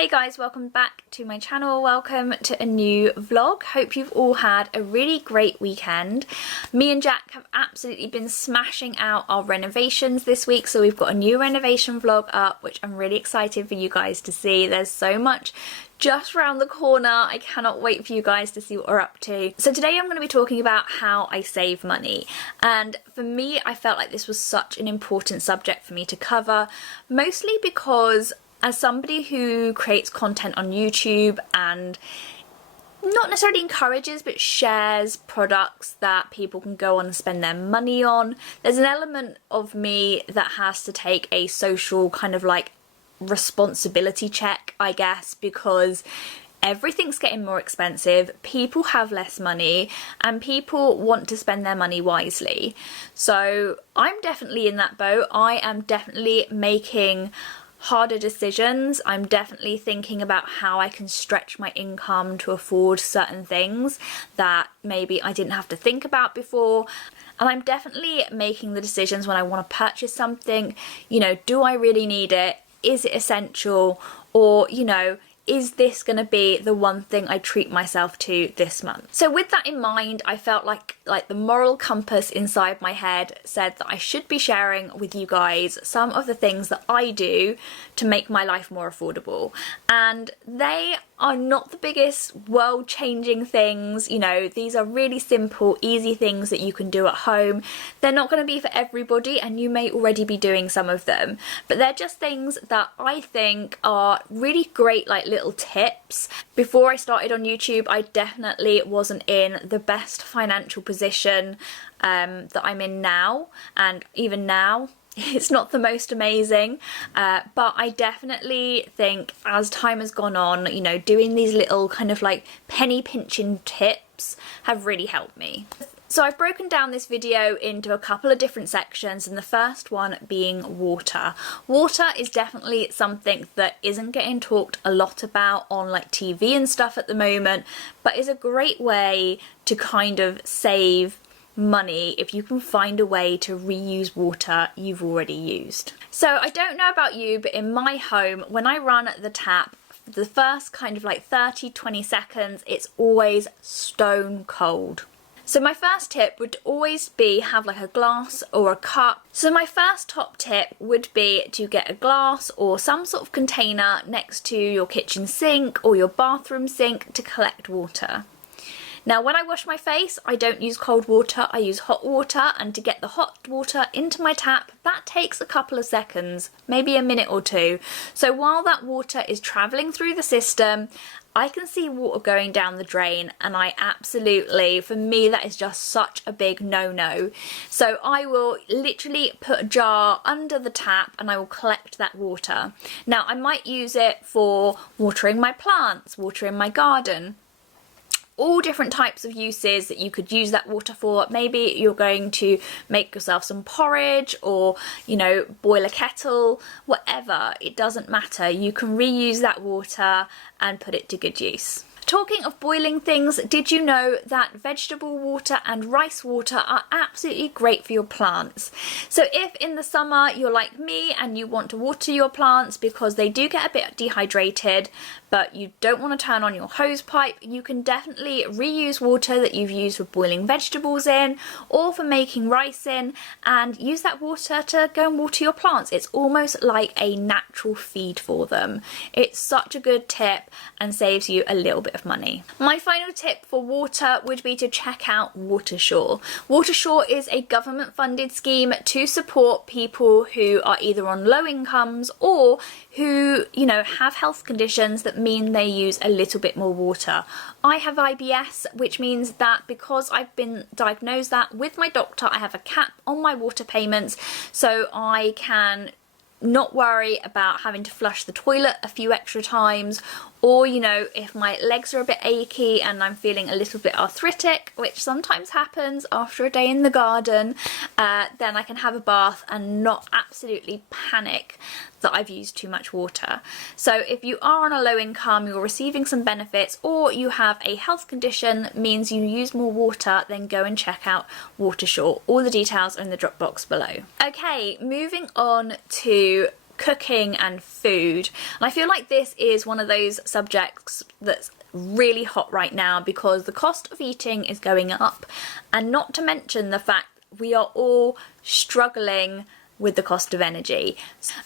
Hey guys, welcome back to my channel. Welcome to a new vlog. Hope you've all had a really great weekend. Me and Jack have absolutely been smashing out our renovations this week, so we've got a new renovation vlog up, which I'm really excited for you guys to see. There's so much just around the corner. I cannot wait for you guys to see what we're up to. So today I'm going to be talking about how I save money, and for me I felt like this was such an important subject for me to cover, mostly because as somebody who creates content on YouTube and not necessarily encourages but shares products that people can go on and spend their money on, there's an element of me that has to take a social kind of like responsibility check, I guess, because everything's getting more expensive, people have less money, and people want to spend their money wisely. So I'm definitely in that boat. I am definitely making harder decisions. I'm definitely thinking about how I can stretch my income to afford certain things that maybe I didn't have to think about before. And I'm definitely making the decisions when I want to purchase something, you know, do I really need it? Is it essential? Or, you know, is this going to be the one thing I treat myself to this month? So with that in mind, I felt like the moral compass inside my head said that I should be sharing with you guys some of the things that I do to make my life more affordable. And they are not the biggest world-changing things, you know, these are really simple, easy things that you can do at home. They're not going to be for everybody, and you may already be doing some of them, but they're just things that I think are really great, like little tips. Before I started on YouTube, I definitely wasn't in the best financial position that I'm in now, and even now it's not the most amazing, but I definitely think as time has gone on, you know, doing these little kind of like penny pinching tips have really helped me. So I've broken down this video into a couple of different sections, and the first one being water. Water is definitely something that isn't getting talked a lot about on like TV and stuff at the moment, but is a great way to kind of save money if you can find a way to reuse water you've already used. So I don't know about you, but in my home, when I run the tap, the first kind of like 30-20 seconds, it's always stone cold. So my first tip would always be have like a glass or a cup. So my first top tip would be to get a glass or some sort of container next to your kitchen sink or your bathroom sink to collect water. Now when I wash my face, I don't use cold water, I use hot water, and to get the hot water into my tap, that takes a couple of seconds, maybe a minute or two. So while that water is travelling through the system, I can see water going down the drain, and I absolutely, for me, that is just such a big no-no. So I will literally put a jar under the tap and I will collect that water. Now I might use it for watering my plants, watering my garden, all different types of uses that you could use that water for. Maybe you're going to make yourself some porridge, or, you know, boil a kettle, whatever, it doesn't matter. You can reuse that water and put it to good use. Talking of boiling things, did you know that vegetable water and rice water are absolutely great for your plants? So if in the summer you're like me and you want to water your plants because they do get a bit dehydrated, but you don't want to turn on your hose pipe, you can definitely reuse water that you've used for boiling vegetables in or for making rice in, and use that water to go and water your plants. It's almost like a natural feed for them. It's such a good tip and saves you a little bit of money. My final tip for water would be to check out Watersure. Watersure is a government funded scheme to support people who are either on low incomes or who, you know, have health conditions that mean they use a little bit more water. I have IBS, which means that because I've been diagnosed that with my doctor, I have a cap on my water payments, so I can not worry about having to flush the toilet a few extra times, or, you know, if my legs are a bit achy and I'm feeling a little bit arthritic, which sometimes happens after a day in the garden, then I can have a bath and not absolutely panic that I've used too much water. So if you are on a low income, you're receiving some benefits, or you have a health condition that means you use more water, then go and check out Watersure. All the details are in the drop box below. Okay, moving on to cooking and food. And I feel like this is one of those subjects that's really hot right now because the cost of eating is going up, and not to mention the fact we are all struggling with the cost of energy.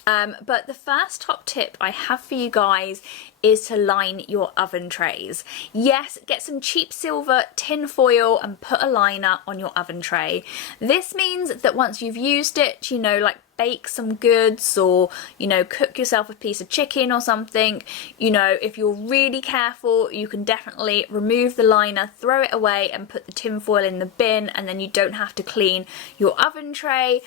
But the first top tip I have for you guys is to line your oven trays. Yes, get some cheap silver tin foil and put a liner on your oven tray. This means that once you've used it, you know, like bake some goods or, you know, cook yourself a piece of chicken or something, you know, if you're really careful, you can definitely remove the liner, throw it away and put the tin foil in the bin, and then you don't have to clean your oven tray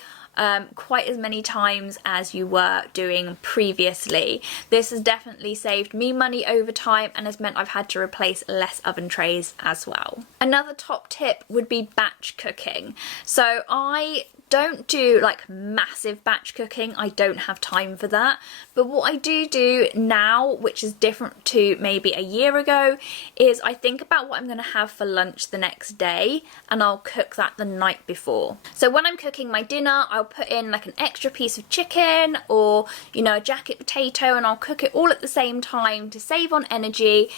quite as many times as you were doing previously. This has definitely saved me money over time and has meant I've had to replace less oven trays as well. Another top tip would be batch cooking. So I don't do like massive batch cooking, I don't have time for that, but what I do now, which is different to maybe a year ago, is I think about what I'm going to have for lunch the next day and I'll cook that the night before. So when I'm cooking my dinner, I'll put in like an extra piece of chicken or, you know, a jacket potato, and I'll cook it all at the same time to save on energy,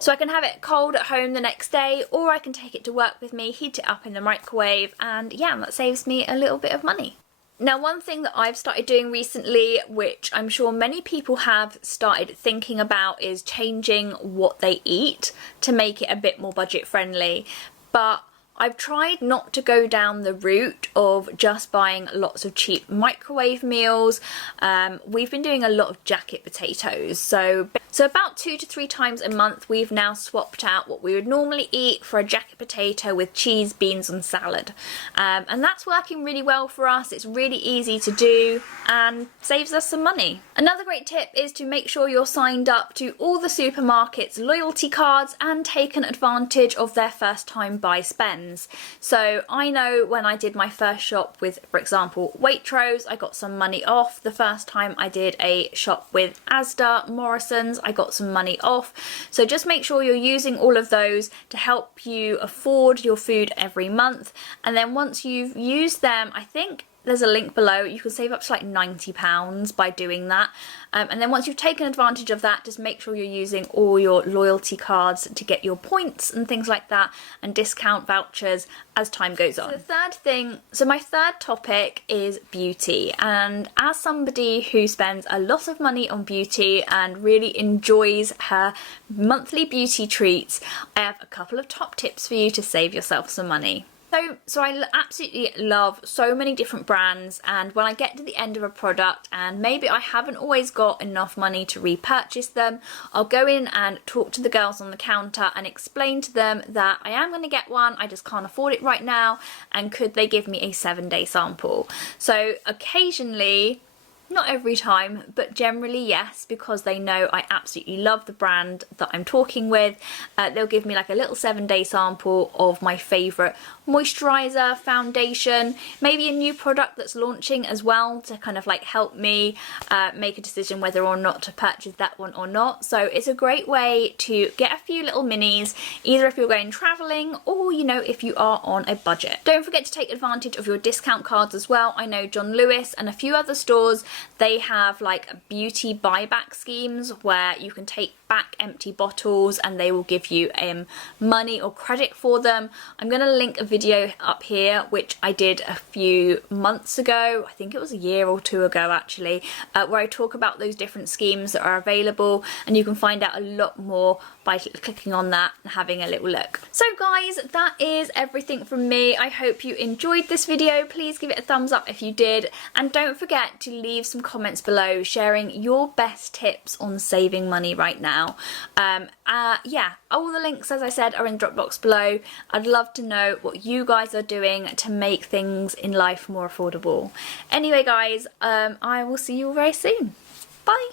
so I can have it cold at home the next day, or I can take it to work with me, heat it up in the microwave, and yeah, that saves me a little bit of money. Now, one thing that I've started doing recently, which I'm sure many people have started thinking about, is changing what they eat to make it a bit more budget friendly. But I've tried not to go down the route of just buying lots of cheap microwave meals. We've been doing a lot of jacket potatoes. So about 2 to 3 times a month, we've now swapped out what we would normally eat for a jacket potato with cheese, beans and salad. And that's working really well for us. It's really easy to do and saves us some money. Another great tip is to make sure you're signed up to all the supermarkets' loyalty cards and taken advantage of their first time buy spend. So I know when I did my first shop with, for example, Waitrose, I got some money off. The first time I did a shop with Asda, Morrison's, I got some money off. So just make sure you're using all of those to help you afford your food every month. And then once you've used them, I think there's a link below, you can save up to like £90 by doing that. And then once you've taken advantage of that, just make sure you're using all your loyalty cards to get your points and things like that, and discount vouchers as time goes on. So my third topic is beauty. And as somebody who spends a lot of money on beauty and really enjoys her monthly beauty treats, I have a couple of top tips for you to save yourself some money. So I absolutely love so many different brands, and when I get to the end of a product and maybe I haven't always got enough money to repurchase them, I'll go in and talk to the girls on the counter and explain to them that I am going to get one, I just can't afford it right now, and could they give me a 7-day sample. So occasionally, not every time, but generally yes, because they know I absolutely love the brand that I'm talking with. They'll give me like a little 7-day sample of my favourite moisturiser, foundation, maybe a new product that's launching as well, to kind of like help me make a decision whether or not to purchase that one or not. So it's a great way to get a few little minis, either if you're going travelling or, you know, if you are on a budget. Don't forget to take advantage of your discount cards as well. I know John Lewis and a few other stores, they have like beauty buyback schemes where you can take back empty bottles and they will give you money or credit for them. I'm going to link a video up here which I did a few months ago, I think it was a year or 2 ago actually, where I talk about those different schemes that are available, and you can find out a lot more by clicking on that and having a little look. So guys, that is everything from me. I hope you enjoyed this video. Please give it a thumbs up if you did, and don't forget to leave some comments below sharing your best tips on saving money right now. Yeah, all the links, as I said, are in the drop box below. I'd love to know what you guys are doing to make things in life more affordable. Anyway guys, I will see you all very soon. Bye!